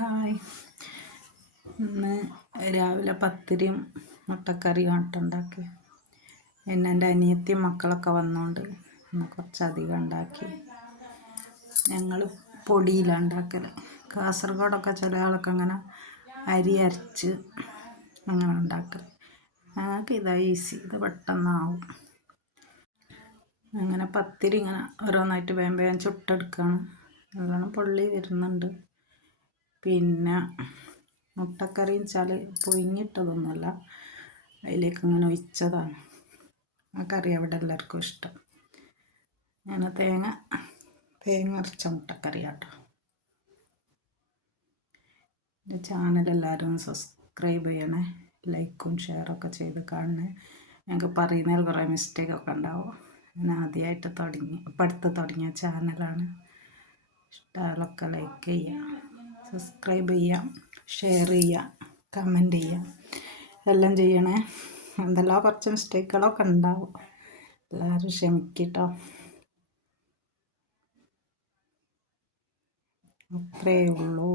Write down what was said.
Hi. ഇന്ന് രാവിലെ പത്തിരിയും മുട്ടക്കറിയും ഉണ്ടാക്കി. പിന്നെ എൻ്റെ അനിയത്തിയും മക്കളൊക്കെ വന്നുകൊണ്ട് ഇന്ന് കുറച്ചധികം ഉണ്ടാക്കി. ഞങ്ങൾ പൊടിയിലാണ് ഉണ്ടാക്കൽ. കാസർഗോഡൊക്കെ ചില ആളൊക്കെ അങ്ങനെ അരി അരച്ച് അങ്ങനെ ഉണ്ടാക്കൽ. ഞങ്ങൾക്ക് ഇതാ ഈസി, ഇത് പെട്ടെന്നാവും. അങ്ങനെ പത്തിരി ഇങ്ങനെ ഓരോന്നായിട്ട് വേഗം വേഗം ചുട്ടെടുക്കുകയാണ്. നല്ലോണം പൊള്ളി വരുന്നുണ്ട്. പിന്നെ മുട്ടക്കറി വെച്ചാൽ പൊഴിഞ്ഞിട്ടതൊന്നുമല്ല, അതിലേക്ക് ഇങ്ങനെ ഒഴിച്ചതാണ്. ആ കറി അവിടെ എല്ലാവർക്കും ഇഷ്ടം. അങ്ങനെ തേങ്ങ അരച്ച മുട്ടക്കറി കേട്ടോ. എൻ്റെ ചാനൽ എല്ലാവരും സബ്സ്ക്രൈബ് ചെയ്യണേ, ലൈക്കും ഷെയറൊക്കെ ചെയ്ത് കാണണേ. ഞങ്ങൾക്ക് പറയുന്നതിൽ കുറേ മിസ്റ്റേക്കൊക്കെ ഉണ്ടാവും. ഞാൻ ആദ്യമായിട്ട് ഇപ്പം അടുത്ത് തുടങ്ങിയ ചാനലാണ്. ഇഷ്ടമായാലൊക്കെ ലൈക്ക് ചെയ്യുക, സബ്സ്ക്രൈബ് ചെയ്യാം, ഷെയർ ചെയ്യാം, കമൻറ്റ് ചെയ്യാം, എല്ലാം ചെയ്യണേ. എന്തെല്ലാം കുറച്ച് മിസ്റ്റേക്കുകളൊക്കെ ഉണ്ടാവും, എല്ലാവരും ക്ഷമിക്കട്ടോ. അത്രയേ ഉള്ളൂ.